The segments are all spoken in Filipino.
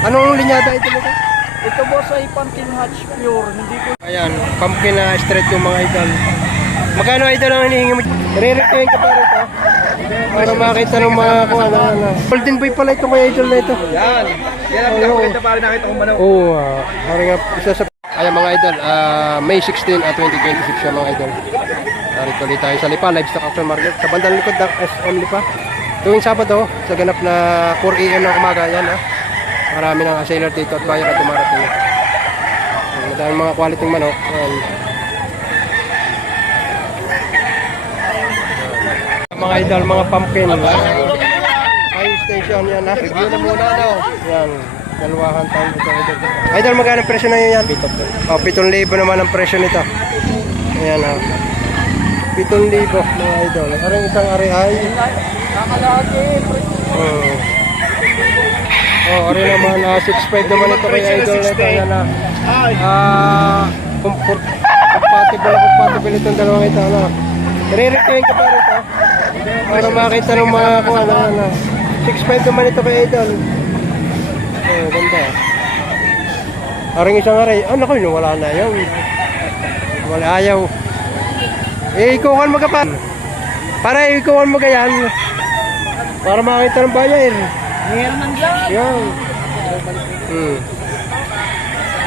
Anong linyada ito nito? Ito boss ay pumpkin hatch pure. Hindi ko... Ayan, pumpkin na straight yung mga idol. Magkano idol ang hinihingi mo? Re-recommend ka pa rito? Para makita ng mga kung ano. Golden boy pala ito kay idol na ito. Yan. Yan ang pinakaganda para nakita kong manok. Oo, parang nga isa sa... Ayan mga idol, May 16 at 2026 siya mga idol. Narito ulit tayo sa Lipa, Livestock Auction Market. Sa bandang likod ng SM Lipa. Tuwing Sabado, sa ganap na 4 AM ng umaga, yan ha. Marami ng seller dito at buyer at dumarating. Madaming mga quality manok. Ayan. Mga idol, mga pumpkin. Fire station yan ha. Review na muna no. Yan. Dalawahan tayo dito idol. Idol, magkano presyo na yun yan? 7,000 naman ang presyo nito. Ayan ha. 7,000 mga idol. Arang isang ari ay ari naman 6,500 naman ito kay idol nito. Ayan na. Compatible itong dalawang ito. Re-recommend ka pa rito? Para makita ng mga kung ano. 6,500 naman ito kay idol. Ganda. Aring isang aray. Naku, wala na yun. Wala ayaw. Ikuhan magapan. Para ikuhan magayan. Para makita ng bayan. Meron lang. Yan.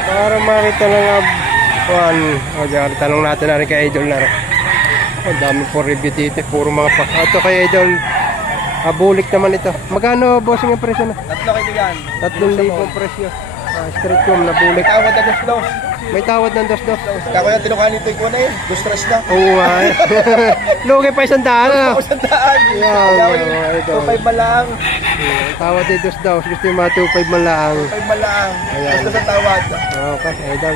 Para makita ng kuhan. Diyan, tanong natin na rin kay idol na rin. Ang dami po review dito. Puro mga pak. Ito kay idol. Bulik naman ito. Magkano bossing ang presyo na? 3,000 yan. 3,000 ang presyo. Street room na bulik. Tawad na dos. May tawad ng dos-dos. Kako na tinukan nito ko na yun. Dos-tres na. Oo nga eh. Lugi pa 100 na. 1,000. Yan. 2,500 malang. Tawad din dos-dos. Gusto yung mga 2,500 man lang. 2,500 malang. Ayan. Gusto sa tawad. Okay, idol.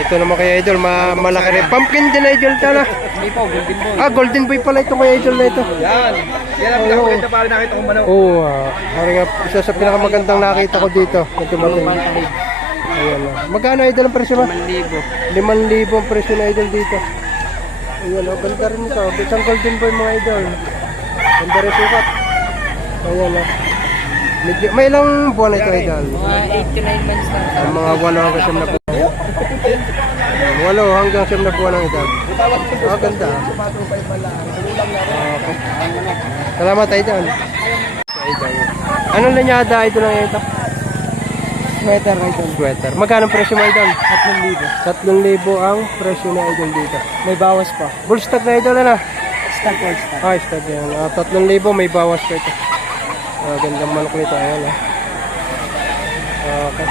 Ito naman kay idol. Malaki rin. Pumpkin din idol ka na. Hindi po, golden boy. Golden boy pala ito kay idol na ito. Yan. Yan ang pinakaganda para nakita kong manok. Oo. Parang nga isa sa pinakamagandang nakita ko dito. Ito matin. Ayan na. Magkano idol ang presyo ba? 5,000. 5,000 ang presyo na idol dito. Ayan o. Ganda rin ito. Isang golden boy mga idol. Ganda rin sukat. Ayan na. Medyo, may ilang buwan na ito idol? Mga 8 to 9 months na. Mga 1 hanggang 7 na buwan. 8 hanggang 7 na buwan ang idol. Ganda. Okay. Salamat idol. Anong lanyada idol ang ito? Sweater idol. Sweater. Magkano presyo mo idol? 3,000. 3,000 ang presyo na idol dito. May bawas pa. Full stock na idol na. Stock all stock. Stock yan. 3,000 may bawas pa ito. Gandang manok nito. Ayan okay.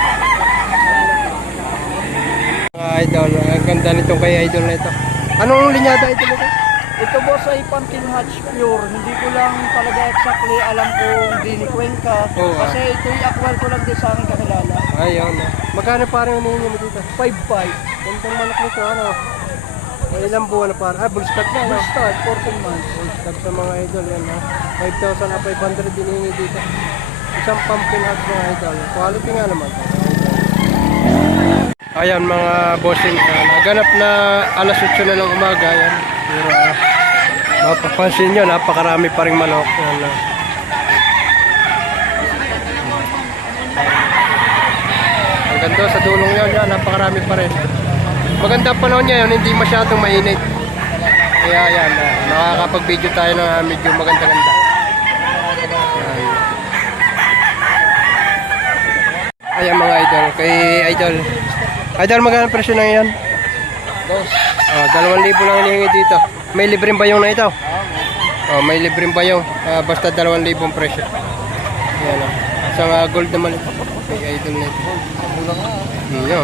Idol. Ang ganda nitong kay idol na ito. Anong linyada idol nito? Ito boss ay pumpkin hatch pure. Hindi ko lang talaga exactly alam kung dinikweng ka. Oo, Kasi ito'y acquire ko lang din sa aking kakilala. Ayun. Magkano parang hinihingi mo dito? 5,500. Gandang manok nito. May ilang buwan na parang. Full stock na. Full start, 14 months. Full stock sa mga idol yan. 5,500 hinihingi dito. Isang pumpkin hat mga idol. Quality nga naman. Ayan mga bossing. Naganap na alas 8 na ng umaga. Ayan. Pero mapapansin nyo, napakarami pa rin manok. Ayan, ang ganda sa dulong yun, napakarami pa rin. Maganda panahon niya yun, hindi masyadong mainit. Kaya yan, nakakapag-video tayo na medyo maganda-ganda. Ayan mga idol, kay idol. Idol, magkano presyo na yan? 2,000 lang hinihingi dito. May libreng bayong na ito. May libreng bayong. Basta 2,000 presyo. Ayan o. Isang gold naman ito. Kay idol na ito.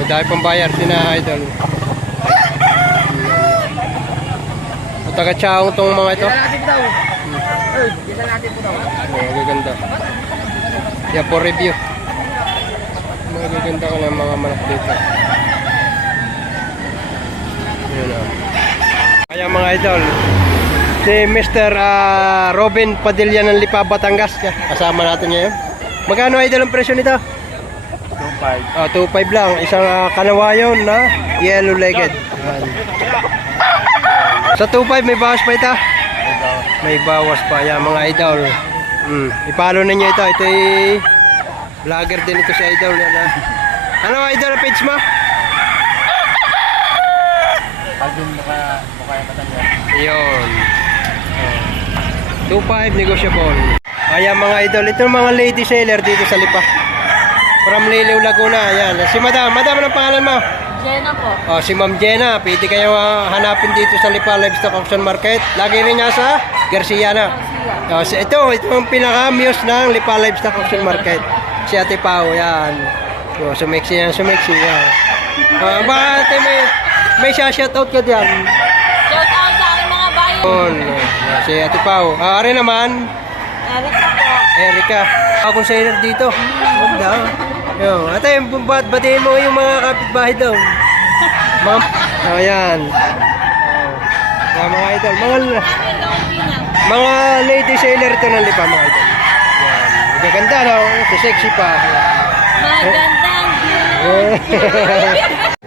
Dahil pang bayar sina idol. Taga-tsaong tong mga ito. Magaganda. Yan po review. Magaganda ko ng mga manok dito. Kaya mga idol, si Mr. Robin Padilla ng Lipa, Batangas. Kasama natin ngayon. Magkano idol ang presyo nito? 2,500. 2,500 lang. Isang kanawayon na yellow-legged. Sa 2,500 may bawas pa ito? May bawas pa. Yan mga idol. I-follow ninyo ito. Ito ay Vlogger din ito si Idol. Yan, ha? Ano Idol ang page mo? Pag yung mukha yung katanggal. Yun. 2.5 negotiable. Ayan mga idol, ito mga lady seller dito sa Lipa. From Liliw, Laguna. Ayan. Si Madam. Madam, anong pangalan mo? Jenna po. Oh, si Ma'am Jenna. Pwede kayo hanapin dito sa Lipa Livestock Auction Market. Lagi rin niya sa Garciana. Oh, ito ang pinaka-muse ng Lipa Livestock Auction Market. Si Ate Pao. Yan. So, sumiksi yan. Yan. Baka ate, may shoutout ka diyan. Shout out sa aking mga bayan. Si Ate Pao. Ari naman. Erica po. Erika. Akong sailor dito. Ganda. Yo, ate, batiin mo yung mga kapitbahay daw. Mga, ayan. Mga idol. Mga lady sailor ito ng Lipa, mga idol. Yan. Magaganda, no? Sexy pa. Magandang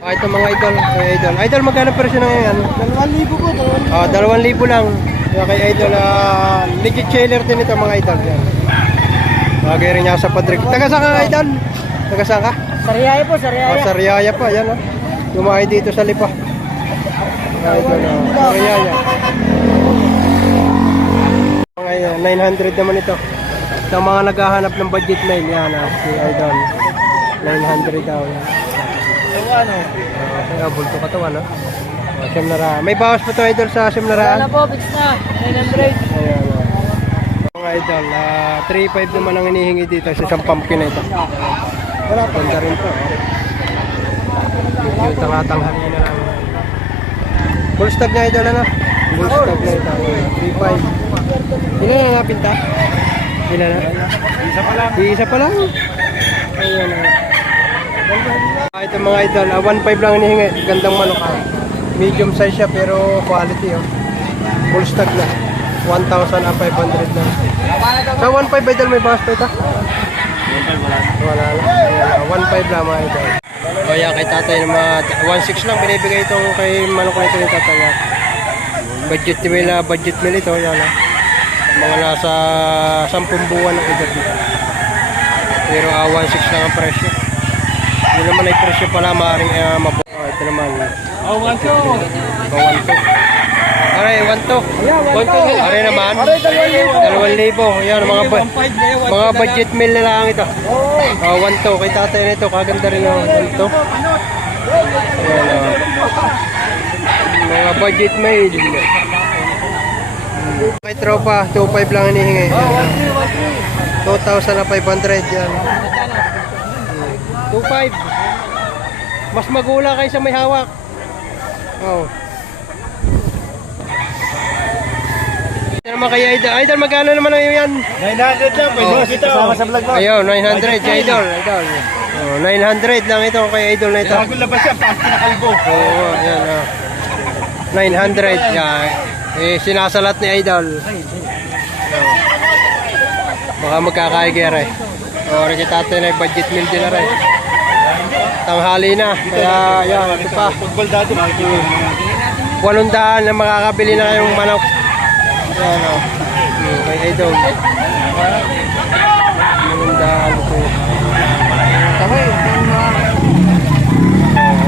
Ito mga idol. Idol, magkano presyo na ngayon? 2,000 po. 2,000 lang. Kaya kay idol, legit sailor din ito mga idol. Yan. Lagay rin niya sa Padrig. Taga saan ka idol? Taga saan ka? Sariaya po, Sariaya. Sa Riyaya pa, yan Lumahay dito sa Lipa. Idol, Riyaya. Mga 900 naman ito. Sa mga naghahanap ng budget mail, yan si idol. 900 daw. Yan. Ano? Kaya bulto ka to, ano? Siyam na raan. May bawas pa to idol sa siyam na raan. Wala po, fix na. 900. Ayan, mga idol, 3.5 naman ang hinihingi dito sa isang pumpkin na ito. Wala pa. Ganda rin po. Yung tangatanghali na lang. Full stag na idol, ano? Full stag na ito. 3.5. Ilan na nga pinta? Ilan na? Isa pa lang. Isa pa lang. Ayan na. Ito mga idol, 1.5 lang hinihingi. Gandang manok. Medium size siya pero quality. Full stag na. 1,500 na. Sa 1.5 idol may bawas pa ito? Wala lang. 1.5 lang mga idol. Kaya kay tatay ng mga 1.6 lang binibigay itong kay manok na ito ni tatay. Budget meal ito. Yan, mga nasa 10 buwan ng edad dito. Pero 1.6 lang ang presyo. Yun naman ay presyo pala maaaring mabuo. Ito naman. 1.2. Aray, 1.2. 1.2. Aray naman. 2,000. Yan, mga budget meal na lang ito. 1.2. Kay tatay na ito. Kaganda rin yung 1.2. Mga budget meal. Kay tropa, 2.5 lang hinihingi. 2,500 yan. 2.5. Mas magula kaysa may hawak. Oh. Ito naman kay Idol. Idol, magkano naman ang yan? 900 lang. Pwede mo kita. Kasama sa vlog mo. Ayun, 900 kay Idol. Oh, 900 lang ito kay Idol na ito. Bago labas yan, pang kinakalbo. Oo, ayan. 900. Yan. Sinasalat ni Idol. Oh. Baka magkakaigir eh. O, kita na budget meal din na rin. Tanghali na. Kaya, yan, ito pa. Football dati. 800 na makakabili na kayong manok. Yan, o. Kay Idol. 800 ito. Tamay.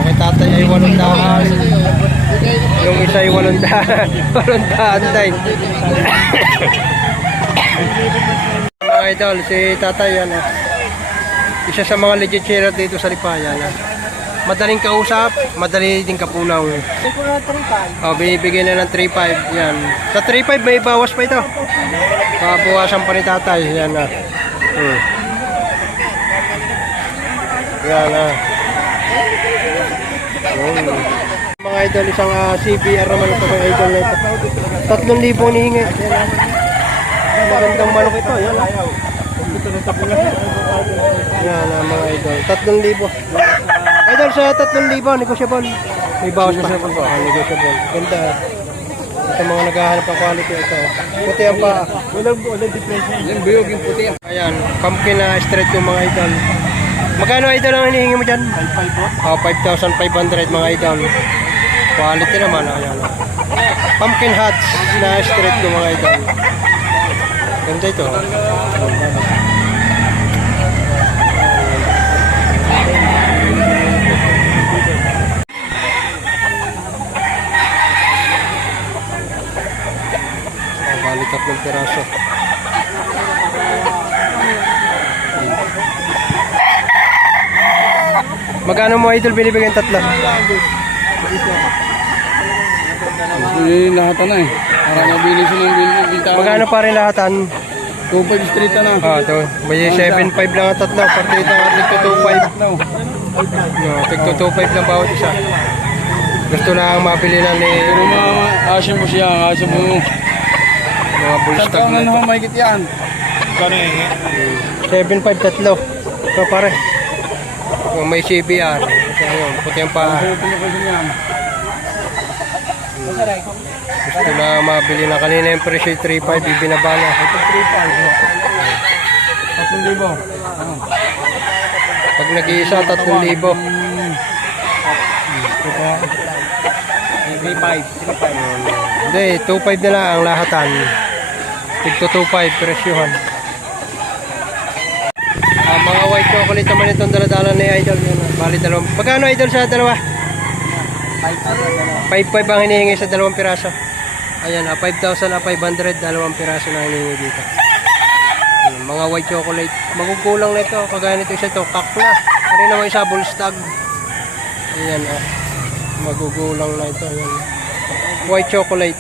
Kay tatay ay 800. Yung isa ay 800. 800 din. Mga idol, si tatay yan. Isa sa mga legit seller dito sa Lipa. Yan. Madaling kausap, madali din kapunaw. Binibigay na ng 3.5. Yan. Sa 3.5 may bawas pa ito. Bawasan pa ni tatay. Yan na. Yan na. Mga idol, isang CBR naman ito mga idol na ito. 3,000 nihingi. Magandang manok ito. Yan na. Yan na mga idol. 3,000. Idol sa 3,000, negotiable. May bawas pa. Negotiable. Ganda. Ito mga naghahanap ng quality ito. Puti ang pa. Walang difference. Yung buyog yung puti. Ayan, pumpkin na straight yung mga idol. Magkano idol ang hinihingi mo dyan? 5,500 mga idol. Quality naman. Ayan. Pumpkin hats na straight yung mga idol. Ganda ito. Magkano mo idol binibigyan tatlo? Lahat na eh. Para mabili siya ng bintahan. Magkano pa rin lahatan? 2.5 street na. Ah, to. May 7.5 lang ang tatlo. Partida at tigto 2.5. No, tigto 2.5 lang bawat isa. Gusto lang mabili na ni Pero asin mo siya, asin mo. mga bullstag na ito. May kit yan. 7.5 tatlo. Ito pare. Kung may CBR. Kasi yun, puti ang paa. Gusto na mabili na kanina yung presyo 3.5. Ibinabala. 3,000. Pag nag-iisa 3,000. 3,500. Hindi, 2.5 na lang ang lahatan. Tigto 2.5 presyohan. Mga white chocolate naman itong daladala ni Idol. Yan, bali dalawang. Pagkano Idol sa dalawa? 5.5 ang hinihingi sa dalawang piraso. Ayan, 5,500 dalawang piraso na hinihingi dito. Ayan, mga white chocolate. Magkukulang na ito. Kagaya nito isa ito. Kak na. Ari naman isa bullstag. Ayan, magugulang na ito. Ayan. White chocolate.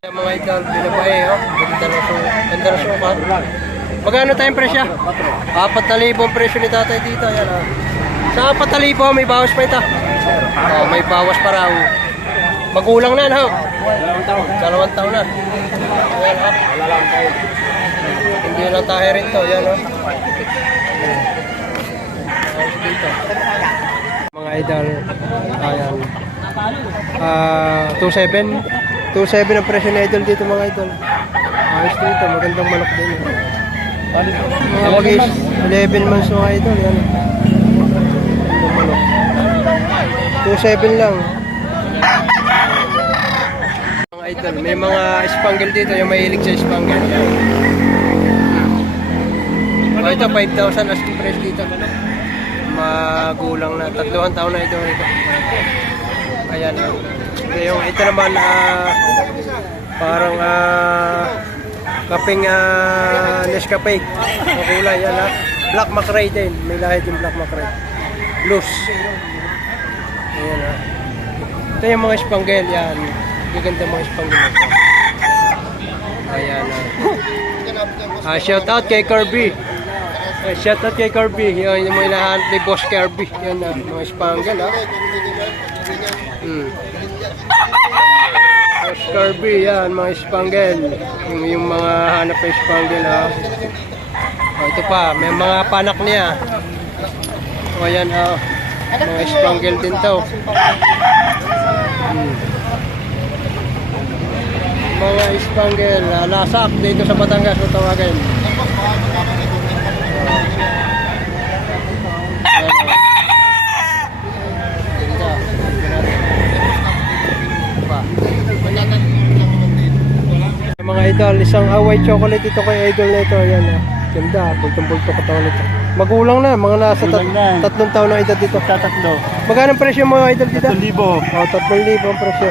Ayan, mga Idol. Binabae, oh. Ganda na sukat. Magkano tayong presyo? 4,000 ang presyo ni tatay dito. Ayan, oh. Sa 4,000 may bawas pa ito. Oh, may bawas pa raw. Magulang na, no? 2 taon na. Ayan, oh. Hindi lang tayo rin to. Ayan, oh. Ayos dito. Mga Idol. Ayan. 2.7 ang presyo ni Idol dito, mga Idol. Ayos dito. Magandang manok din. Mga wagis. 11 months, mga Idol. Ayan. Magandang manok. 2.7 lang. Mga Idol, may mga spangle dito, yung mahilig sa spangle. Yan. Oh, ito 5,000 asking price dito. Magulang na 3 taon na ito. Ayan. Ito naman parang kaping Nescafe. Ang kulay yan ha. Black Macrae din. May lahi din Black Macrae. Loose. Ayan ha. Ito yung mga spangle yan. Gaganda mga spangle. Ayan ha. Shout out kay Kirby. Shout out kay Kirby. Yan yung mga hinahanap ni Boss Kirby. Yan ha. Mga spangle ha. Boss Kirby yan. Mga spangle. Yung mga hanap ng spangle ha. Oh, ito pa. May mga panak niya. O yan ha. Mga spangle din to. Mga spangle, lasak dito sa Batangas kung tawagin. Mga Idol, isang white chocolate ito kay Idol nito. Ayan ha. Ganda, bultong-bulto katawan nito. Magulang na, mga nasa 3 taon na edad dito. Tatatlo. Magkano ang presyo mga Idol dito? 3,000. Oh, 3,000 ang presyo.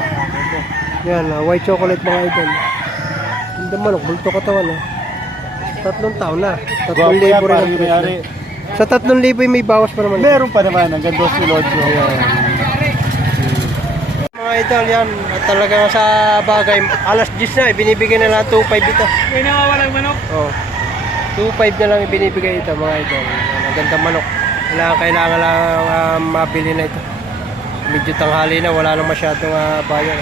Yan, white chocolate mga Idol. Hindi manok, bulto katawan ha. 3 taon na. 3,000 rin ang presyo. Sa 3,000 may bawas pa naman. Meron pa naman, hanggang 2 kilodyo. Mga Idol yan, at talagang sa bagay, alas 10 na, binibigyan na lang 2.5 ito. May nawawalang manok. Oh. 2.5 na lang ibinibigay ito mga Idol. Magandang manok. Kailangan lang mabili na ito. Medyo tanghali na, wala nang masyadong bayan.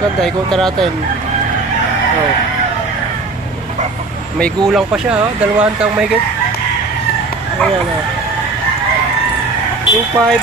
Ganda, ikutan natin. Oh. May gulang pa siya, 2 taong mahigit. Ayan, 2.5,